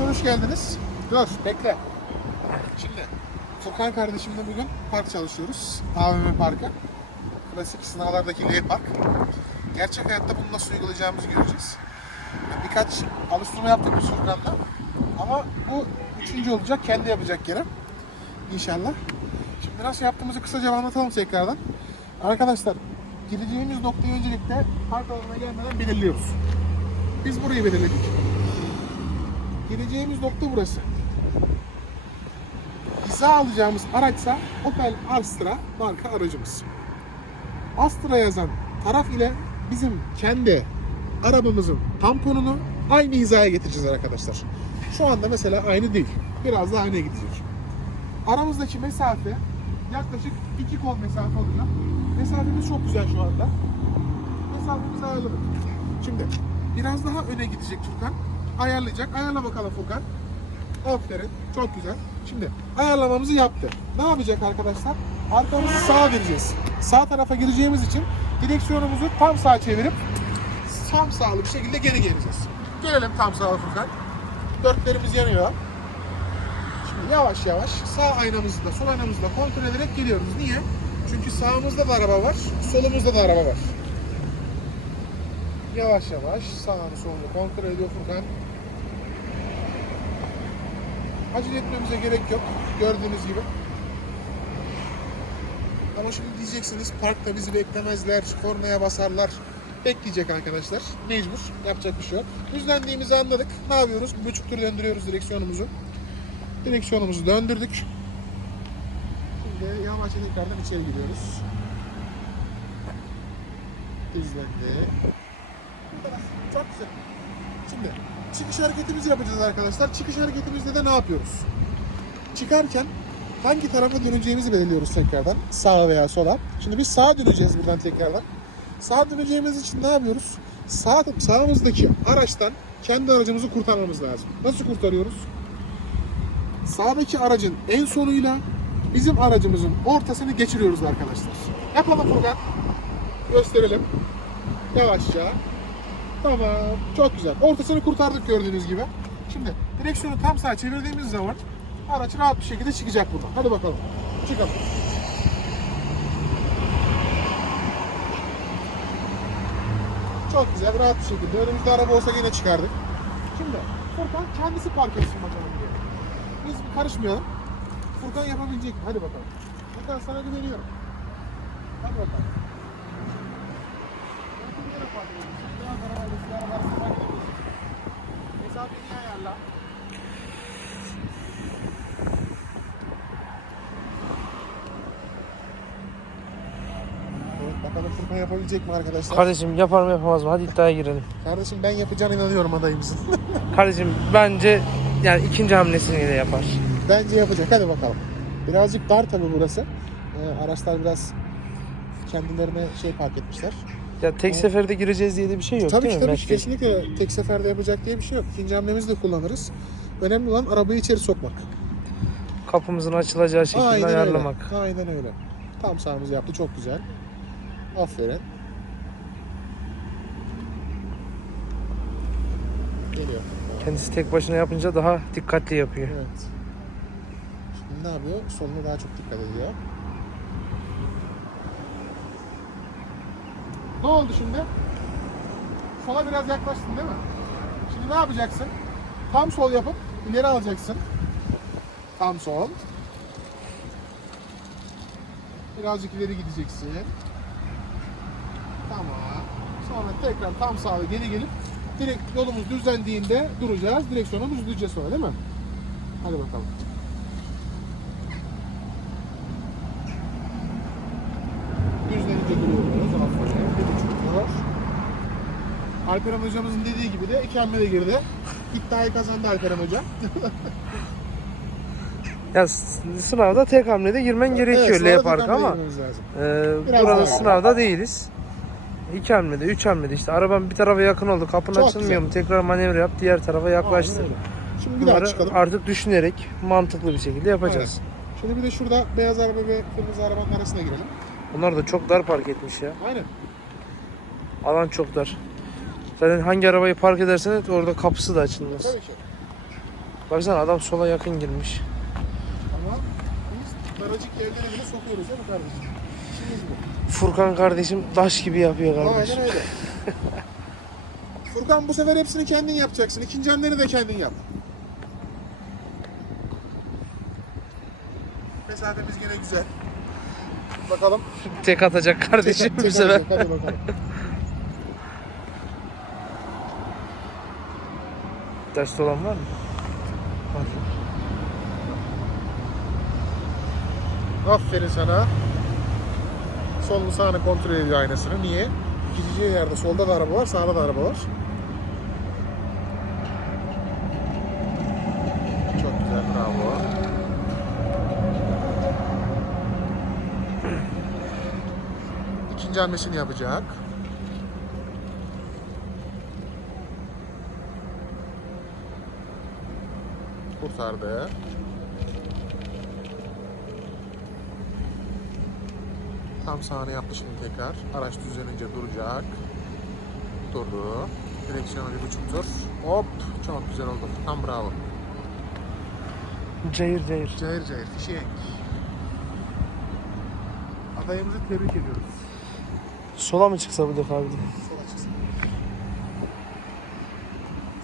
Arkadaşlar hoş geldiniz. Dur bekle. Şimdi Furkan kardeşimle bugün park çalışıyoruz. AVM Parkı. Klasik sınavlardaki L Park. Gerçek hayatta bunu nasıl uygulayacağımızı göreceğiz. Birkaç alıştırma yaptık biz Furkan'la. Ama bu üçüncü olacak. Kendi yapacak yere. İnşallah. Şimdi nasıl yaptığımızı kısaca anlatalım tekrardan. Arkadaşlar gireceğimiz noktayı öncelikle park alanına gelmeden belirliyoruz. Biz burayı belirledik. Gideceğimiz nokta burası. Hiza alacağımız araçsa Opel Astra marka aracımız. Astra yazan taraf ile bizim kendi arabamızın tamponunu aynı hizaya getireceğiz arkadaşlar. Şu anda mesela aynı değil. Biraz daha aynaya gidecek. Aramızdaki mesafe yaklaşık 2 kol mesafe olacak. Mesafemiz çok güzel şu anda. Mesafemizi ayarladık. Şimdi biraz daha öne gidecek Furkan. Ayarlayacak. Ayarla bakalım Furkan. Aferin. Çok güzel. Şimdi ayarlamamızı yaptı. Ne yapacak arkadaşlar? Arkamızı sağa vereceğiz. Sağ tarafa gireceğimiz için direksiyonumuzu tam sağa çevirip tam sağlı bir şekilde geri geleceğiz. Gelelim tam sağa Furkan. Dörtlerimiz yanıyor. Şimdi yavaş yavaş sağ aynamızı da sol aynamızı da kontrol ederek geliyoruz. Niye? Çünkü sağımızda da araba var, solumuzda da araba var. Yavaş yavaş sağını solunu kontrol ediyor Furkan. Acele etmemize gerek yok. Gördüğünüz gibi. Ama şimdi diyeceksiniz parkta bizi beklemezler, kornaya basarlar. Bekleyecek arkadaşlar. Mecbur. Yapacak bir şey yok. Düzlendiğimizi anladık. Ne yapıyoruz? Bir buçuk tur döndürüyoruz direksiyonumuzu. Direksiyonumuzu döndürdük. Şimdi yavaşça tekrardan içeri gidiyoruz. Düzlendi. Çok güzel. Şimdi çıkış hareketimizi yapacağız arkadaşlar. Çıkış hareketimizde de ne yapıyoruz? Çıkarken hangi tarafa döneceğimizi belirliyoruz tekrardan. Sağa veya sola. Şimdi biz sağa döneceğiz buradan tekrardan. Sağa döneceğimiz için ne yapıyoruz? Sağ, sağımızdaki araçtan kendi aracımızı kurtarmamız lazım. Nasıl kurtarıyoruz? Sağdaki aracın en sonuyla bizim aracımızın ortasını geçiriyoruz arkadaşlar. Yapalım Furkan. Gösterelim. Yavaşça. Tamam. Çok güzel. Ortasını kurtardık gördüğünüz gibi. Şimdi direksiyonu tam sağa çevirdiğimiz zaman araç rahat bir şekilde çıkacak buradan. Hadi bakalım. Çıkalım. Çok güzel. Rahat bir şekilde. Önümüzde araba olsa yine çıkardık. Şimdi Furkan kendisi park etsin bakalım diye. Biz bir karışmayalım. Furkan yapabilecek mi? Hadi bakalım. Furkan sana güveniyorum. Hadi bakalım. Yere ayarla. Evet, bakalım Furkan yapabilecek mi arkadaşlar? Kardeşim yapar mı yapamaz mı? Hadi iddiaya girelim. Kardeşim ben yapacağına inanıyorum adayımızın. Kardeşim bence yani ikinci hamlesini de yapar. Bence yapacak. Hadi bakalım. Birazcık dar tabi burası. Ee, araçlar biraz kendilerine şey park etmişler. Ya tek seferde gireceğiz diye de bir şey yok tabii değil ki mi? tabii ki kesinlikle tek seferde yapacak diye bir şey yok. İkinci hamlemizi de kullanırız. Önemli olan arabayı içeri sokmak. Kapımızın açılacağı şekilde Aynen ayarlamak. öyle. Aynen öyle. Tam sağımızı yaptı. Çok güzel. Aferin. Geliyor. Kendisi tek başına yapınca daha dikkatli yapıyor. Evet. Şimdi ne yapıyor? Soluna daha çok dikkat ediyor. Ne oldu şimdi? Sola biraz yaklaştın değil mi? Şimdi ne yapacaksın? Tam sol yapıp ileri alacaksın. Tam sol. Birazcık ileri gideceksin. Tamam. Sonra tekrar tam sağa geri gelip direkt yolumuz düzlendiğinde duracağız. Direksiyonu düzleyeceğiz sonra değil mi? Hadi bakalım. Düzlenince duruyoruz. Aferin. Bir buçuk tur. Alperen hocamızın dediği gibi de de girdi. İddiayı kazandı Alperen hocam. Ya s- sınavda tek hamlede girmen gerekiyor L tek park hamle ama e, Biraz burada daha. sınavda değiliz. İki hamlede, üç hamlede işte araban bir tarafa yakın oldu. Kapın Çok açılmıyor güzel. mu? Tekrar manevra yap, diğer tarafa yaklaştır. Şimdi bir daha Bunları çıkalım. artık düşünerek mantıklı bir şekilde yapacağız. Şimdi bir de şurada beyaz araba ve kırmızı arabanın arasına girelim. Bunlar da çok dar park etmiş ya. Aynen. Alan çok dar. Zaten hangi arabayı park edersen et orada kapısı da açılmaz. Tabii ki. Baksana adam sola yakın girmiş. Ama biz daracık yerlere bile sokuyoruz değil mi kardeşim? İşimiz bu. Furkan kardeşim taş gibi yapıyor kardeşim. Aynen öyle. Furkan bu sefer hepsini kendin yapacaksın. İkinci hamleleri de kendin yap. Mesafemiz yine güzel. Bakalım. Tek atacak kardeşim Tek- bu sefer. Hadi bakalım. Test olan var mı? Var. Aferin sana. Solunu sağını kontrol ediyor aynasını. Niye? Gideceği yerde solda da araba var, sağda da araba var. Çok güzel, bravo. İkinci hamlesini yapacak. Kurtardı. Tam sağını yaptı şimdi tekrar. Araç düzlenince duracak. Durdu. Direksiyonu bir buçuk tur. Hop. Çok güzel oldu. Tam bravo. Cayır cayır. Cayır cayır. Fişek. Adayımızı tebrik ediyoruz. Sola mı çıksa bu defa bir de? Sola çıksın.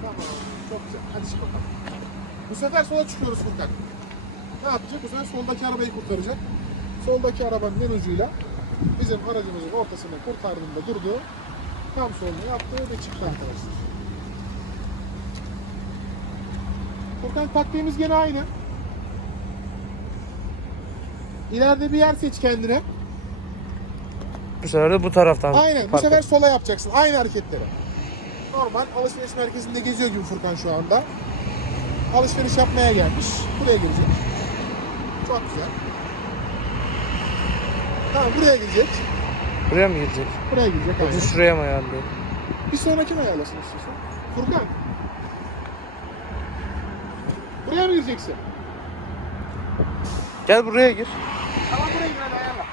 Tamam. Çok güzel. Hadi çık bakalım. Bu sefer sola çıkıyoruz Furkan. Ne yapacak? Bu sefer soldaki arabayı kurtaracak. Soldaki arabanın en ucuyla bizim aracımızın ortasına kurtardığında durdu. Tam solunu yaptı ve çıktı arkadaşlar. Furkan taktiğimiz gene aynı. İleride bir yer seç kendine. Bu sefer de bu taraftan. Aynen. Bu sefer sola yapacaksın. Aynı hareketleri. Normal alışveriş merkezinde geziyor gibi Furkan şu anda. Alışveriş yapmaya gelmiş. Buraya girecek. Çok güzel. Tamam buraya girecek. Buraya mı girecek? Buraya girecek. Yoksa şuraya mı ayarlıyor? Bir sonraki mi ayarlasın istiyorsan? Furkan. Buraya mı gireceksin? Gel buraya gir. Tamam buraya gir hadi ayarla.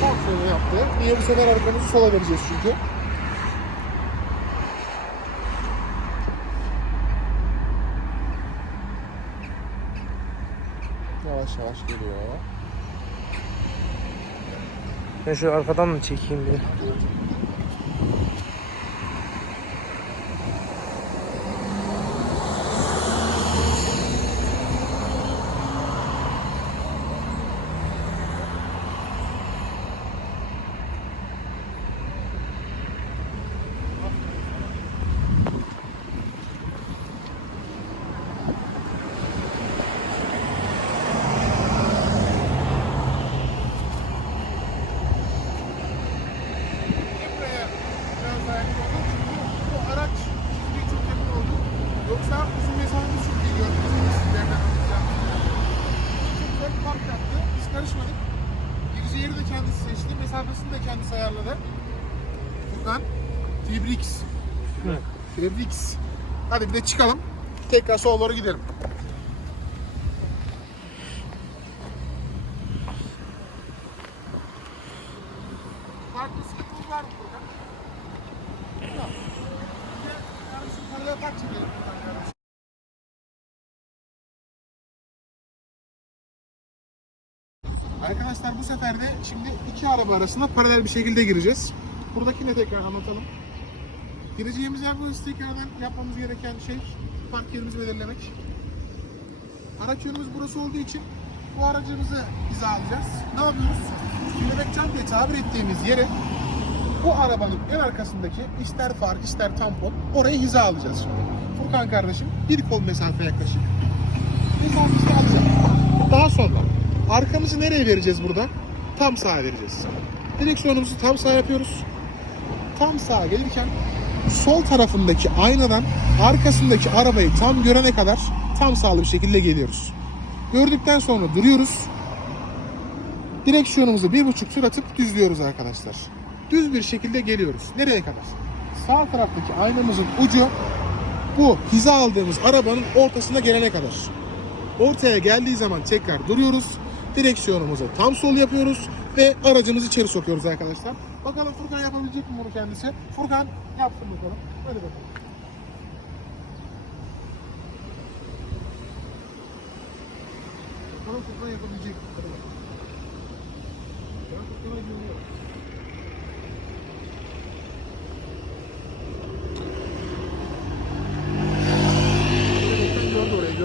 Sola yaptı. Niye bu sefer arkamızı sola vereceğiz çünkü. Yavaş yavaş geliyor. Ben şöyle arkadan mı çekeyim bir de? Niye buraya biraz daha yakın oldu? Çünkü bu araç çizgiye çok yakın oldu. Yoksa bizim mesafemiz çok iyi gördüğünüz sizlerden anlayacağım. Çok güzel bir park yaptı. Biz karışmadık. Gireceği yeri de kendisi seçti. Mesafesini de kendisi ayarladı. Furkan, tebrik. Tebrik. Hadi bir de çıkalım. Tekrar sola doğru gidelim. Arkadaşlar bu sefer de şimdi iki araba arasında paralel bir şekilde gireceğiz. Buradakini tekrar anlatalım. Gireceğimiz yer burası tekrardan yapmamız gereken şey park yerimizi belirlemek. Araç yönümüz burası olduğu için bu aracımızı hizalayacağız. Ne yapıyoruz? Kelebek cam diye tabir ettiğimiz yere bu arabanın en arkasındaki ister far ister tampon oraya hiza alacağız şimdi. Furkan kardeşim bir kol mesafe yaklaşık. Mesafesini alacak. Daha sonra arkamızı nereye vereceğiz burada? Tam sağa vereceğiz. Direksiyonumuzu tam sağ yapıyoruz. Tam sağa gelirken sol tarafındaki aynadan arkasındaki arabayı tam görene kadar tam sağlı bir şekilde geliyoruz. Gördükten sonra duruyoruz. Direksiyonumuzu bir buçuk tur atıp düzlüyoruz arkadaşlar. Düz bir şekilde geliyoruz. Nereye kadar? Sağ taraftaki aynamızın ucu bu hiza aldığımız arabanın ortasına gelene kadar. Ortaya geldiği zaman tekrar duruyoruz. Direksiyonumuzu tam sol yapıyoruz ve aracımızı içeri sokuyoruz arkadaşlar. Bakalım Furkan yapabilecek mi bunu kendisi? Furkan yapsın bakalım. Hadi bakalım. Bakalım Furkan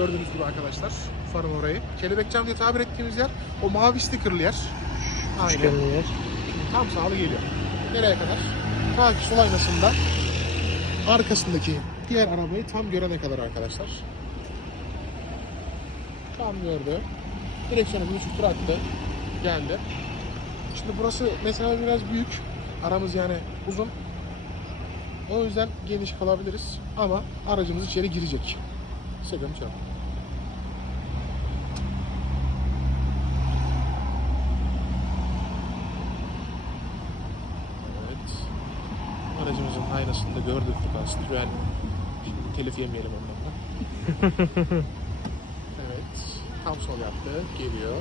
gördüğünüz gibi arkadaşlar farın orayı. Kelebek cam diye tabir ettiğimiz yer o mavi stickerlı yer. Aynen. Üçgenli yer. Tam sağlı geliyor. Nereye kadar? Ta ki sol aynasında arkasındaki diğer arabayı tam görene kadar arkadaşlar. Tam gördü. Direksiyonu bir tur attı. Geldi. Şimdi burası mesela biraz büyük. Aramız yani uzun. O yüzden geniş kalabiliriz. Ama aracımız içeri girecek. Sıkıntı yok. Evet. Aynasında gördük Furkan Citroen. Şimdi telif yemeyelim ondan da. evet. Tam sol yaptı. Geliyor.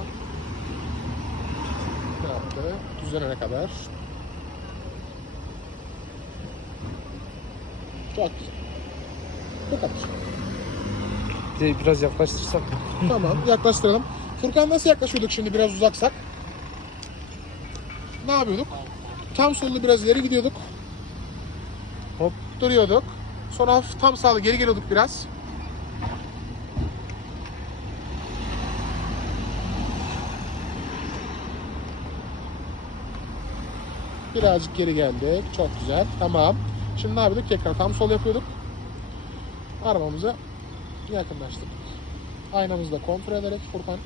Ne yaptı? Düzenene kadar. Çok güzel. Bu kadar. Bir de biraz yaklaştırsak. Tamam yaklaştıralım. Furkan nasıl yaklaşıyorduk şimdi biraz uzaksak? Ne yapıyorduk? Tam sollu biraz ileri gidiyorduk. Duruyorduk. Sonra hafif tam sağlı geri geliyorduk biraz. Birazcık geri geldik. Çok güzel. Tamam. Şimdi ne yapıyorduk? Tekrar tam sol yapıyorduk. Arabamıza yakınlaştık. Aynamızı da kontrol ederek Furkan.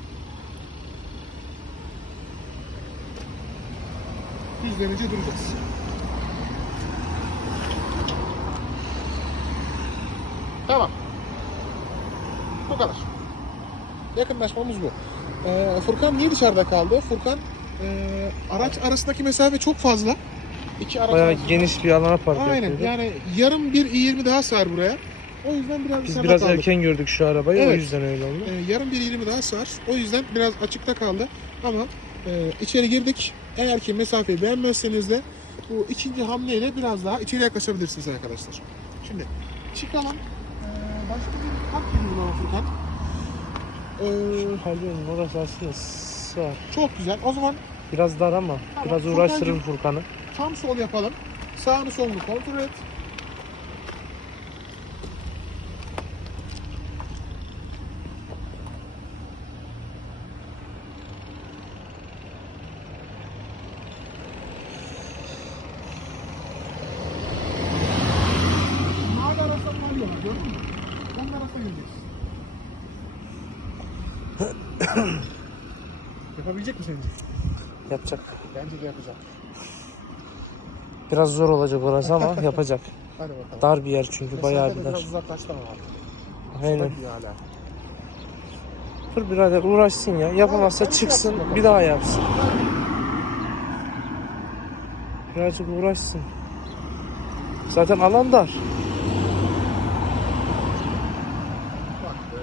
Düzlenince duracağız. Tamam. Bu kadar. Yakınlaşmamız bu. Ee, Furkan niye dışarıda kaldı? Furkan e, araç arasındaki mesafe çok fazla. İki araç Bayağı arasında- geniş bir alana park Aynen. yapıyorduk. Yani yarım bir i20 daha sığar buraya. O yüzden biraz Biz biraz kaldık. erken gördük şu arabayı o Evet. yüzden öyle oldu. Ee, yarım bir 20 daha sığar. O yüzden biraz açıkta kaldı. Ama e, içeri girdik. Eğer ki mesafeyi beğenmezseniz de bu ikinci hamleyle biraz daha içeri yaklaşabilirsiniz arkadaşlar. Şimdi çıkalım. Başka bir kat geliyor bana Furkan. Ee, Halbuki orası aslında sığar. çok güzel. O zaman Biraz dar ama Tamam, biraz Furkancığım. uğraştırır Furkan'ı. tam sol yapalım. Sağını solunu kontrol et. Mavi arasından alıyorlar gördün mü? Onun arasına gireceğiz. Yapabilecek mi sence? Yapacak. Bence de yapacak. Biraz zor olacak orası ama yapacak. Hadi bakalım. Dar bir yer çünkü bayağı Mesafede bir dar. Biraz uzaklaştı ama. Aynen. Hala. Dur birader uğraşsın ya. Yapamazsa Evet, çıksın bir daha yapsın. Birazcık uğraşsın. Zaten alan dar. Baktı.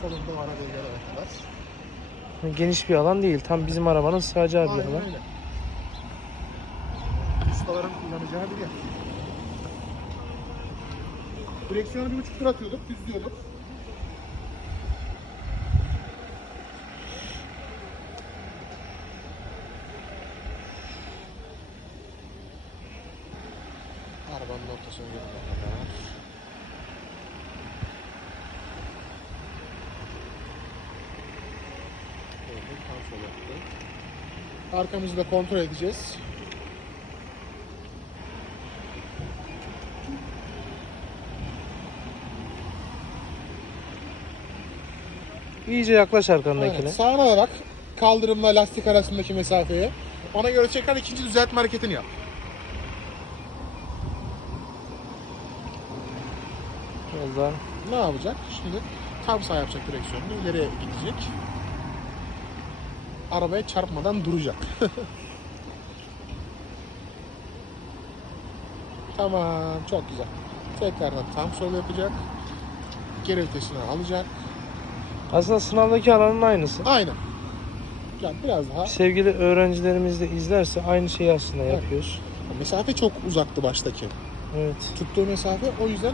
Solunda var arabayı görene kadar. Geniş bir alan değil. Tam bizim arabanın sığacağı bir Aynen alan. öyle. Ustaların kullanacağı bir yer. Direksiyonu bir buçuk tur atıyorduk, düzlüyorduk. Arabanın ortasına gelene kadar. Böyle tam sol yaptık. Arkamızı da kontrol edeceğiz. İyice yaklaş arkandakine. Evet, sağına da bak. Kaldırımla lastik arasındaki mesafeye. Ona göre tekrar ikinci düzeltme hareketini yap. Daha. Ne yapacak? Şimdi tam sağ yapacak direksiyonunu. ileriye gidecek. Arabaya çarpmadan duracak. tamam. Çok güzel. Tekrardan tam sol yapacak. Geri vitesini alacak. Aslında sınavdaki alanın aynısı. Aynen. Yani biraz daha Sevgili öğrencilerimiz de izlerse aynı şeyi aslında Evet. yapıyoruz. mesafe çok uzaktı baştaki. Evet. Tuttuğu mesafe o yüzden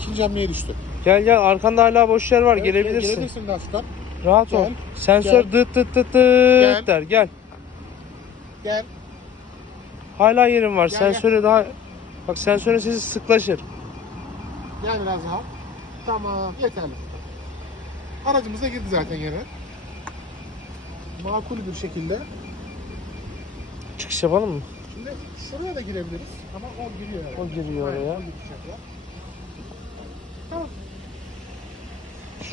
ikinci hamleye düştü. Gel gel arkanda hala boş yer var Evet, gelebilirsin. Gelebilirsin daha Rahat ol. Gel. Sensör Gel. dıt dıt dıt dıt Gel. der. Gel. Gel. Hala yerim var. Gel, Sensöre daha Bak sensörün sesi sıklaşır. Gel biraz daha. Tamam yeterli. Aracımıza girdi zaten yine. Makul bir şekilde. Çıkış yapalım mı? Şimdi şuraya da girebiliriz ama o giriyor. herhalde. O giriyor oraya. Tamam.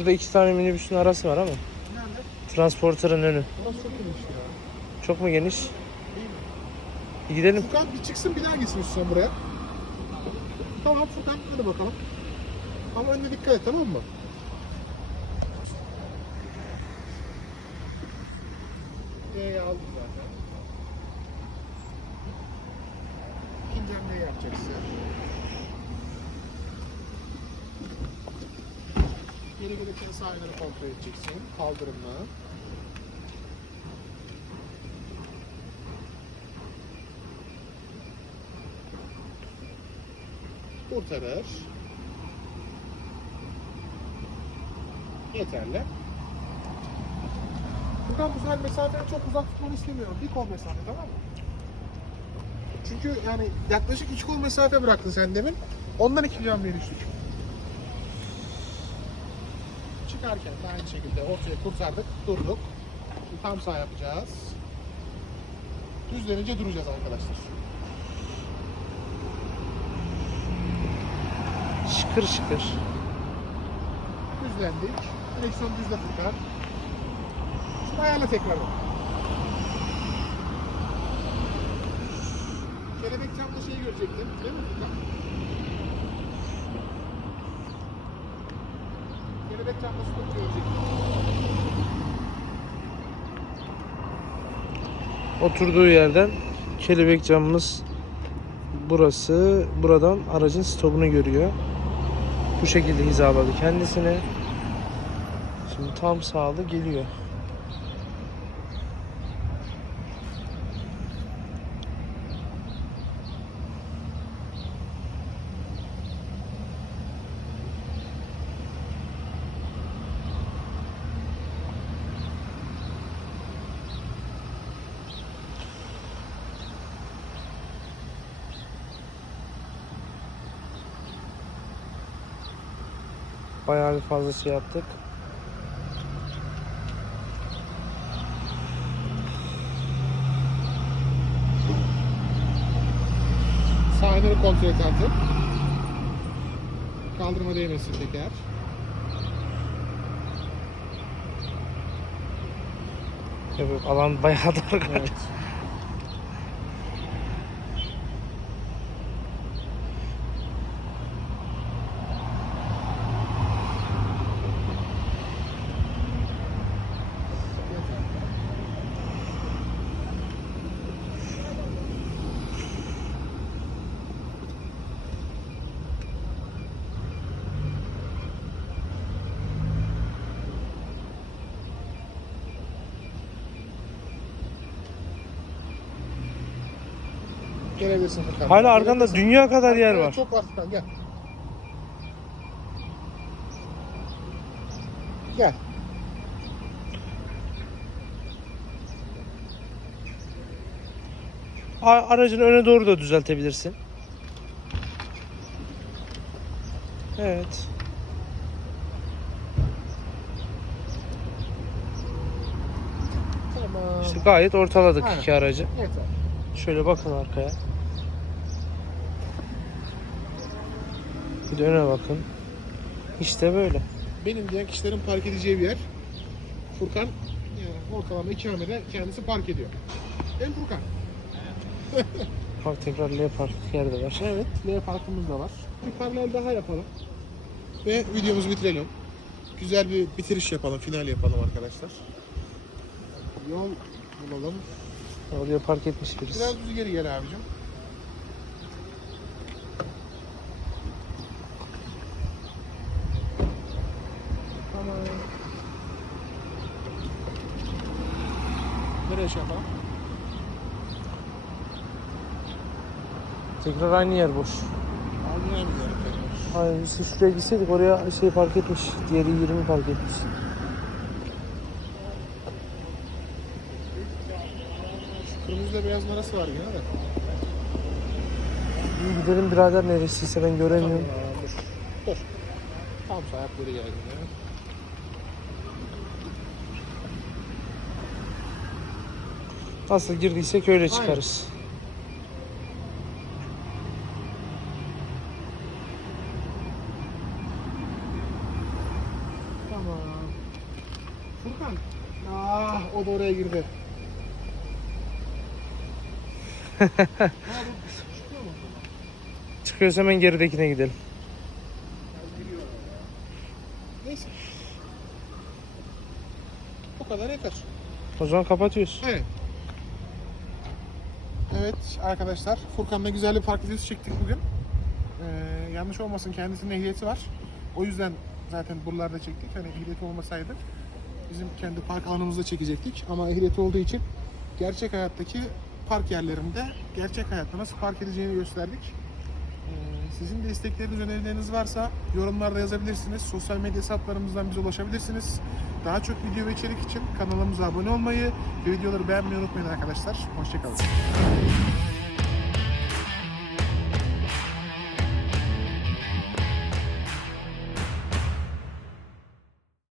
Şurada iki tane minibüsün arası var ama. Nerede? Transporterın önü. Orası çok geniş ya. Çok mu geniş? Değil mi? Bir gidelim. Furkan bir çıksın bir daha gitsin sen buraya. Tamam Furkan hadi bakalım. Ama önüne dikkat et tamam mı? D'yi aldım zaten. İkinci hamleyi yapacaksın. Geri gelirken sağ aynaını kontrol edeceksin. Kaldırımla. kurtarır. Yeterli. Buradan bu sefer mesafeyi çok uzak tutmanı istemiyorum. Bir kol mesafe tamam mı? Çünkü yani yaklaşık iki kol mesafe bıraktın sen demin. Ondan iki camiye düştük. Çıkarken de aynı şekilde ortaya kurtardık, durduk. Şimdi tam sağ yapacağız. Düzlenince duracağız arkadaşlar. Şıkır şıkır. Düzlendik. Direksiyon düzle Furkan. Şunu ayarla tekrar. Kelebek camda şeyi görecektin değil mi Kelebek camda stop görecektin. Oturduğu yerden kelebek camımız burası. Buradan aracın stopunu görüyor. Bu şekilde hizaladı kendisine. Şimdi tam sağlı geliyor. Bayağı bir fazla şey yaptık. Aynaları kontrol et artık. Kaldırma değmesin teker. Evet, alan bayağı dar. Evet. Gelebilirsin Furkan. Hala arkanda dünya kadar yer var. Çok var Furkan gel. Gel. A- Aracın öne doğru da düzeltebilirsin. Evet. Tamam. İşte gayet ortaladık Aynen. iki aracı. Yeter. Şöyle bakın arkaya. Bir de öne bakın. İşte böyle. Benim diyen kişilerin park edeceği bir yer. Furkan yani ortalama iki hamlede kendisi park ediyor. Hem Furkan. Bak tekrar L park yerde var. Evet, L parkımız da var. Bir paralel daha yapalım. Ve videomuzu bitirelim. Güzel bir bitiriş yapalım, final yapalım arkadaşlar. Yol bulalım. Oraya park etmiş birisi. Biraz düz geri gel abicim. şey yapalım. Tekrar aynı yer boş. Aynı yer boş. Hayır biz şuraya gitseydik oraya şey fark etmiş. Diğeri 20 fark etmiş. Şu kırmızıyla beyaz arası var gene de. İyi gidelim birader neresiyse ben göremiyorum. Tamam, dur. Dur. Tam ayakları yaygın. Nasıl girdiysek öyle çıkarız. Tamam. Furkan. Ah o da oraya girdi. Ha, bu çıkıyor mu? Çıkıyorsa hemen geridekine gidelim. Neyse. O kadar yeter. O zaman kapatıyoruz. Evet. Evet arkadaşlar Furkan'la güzel bir park videosu çektik bugün. Ee, yanlış olmasın kendisinin ehliyeti var. O yüzden zaten buralarda çektik. Hani ehliyeti olmasaydı bizim kendi park alanımızda çekecektik. Ama ehliyeti olduğu için gerçek hayattaki park yerlerinde gerçek hayatta nasıl park edeceğini gösterdik. Sizin de istekleriniz, önerileriniz varsa yorumlarda yazabilirsiniz. Sosyal medya hesaplarımızdan bize ulaşabilirsiniz. Daha çok video ve içerik için kanalımıza abone olmayı ve videoları beğenmeyi unutmayın arkadaşlar. Hoşçakalın.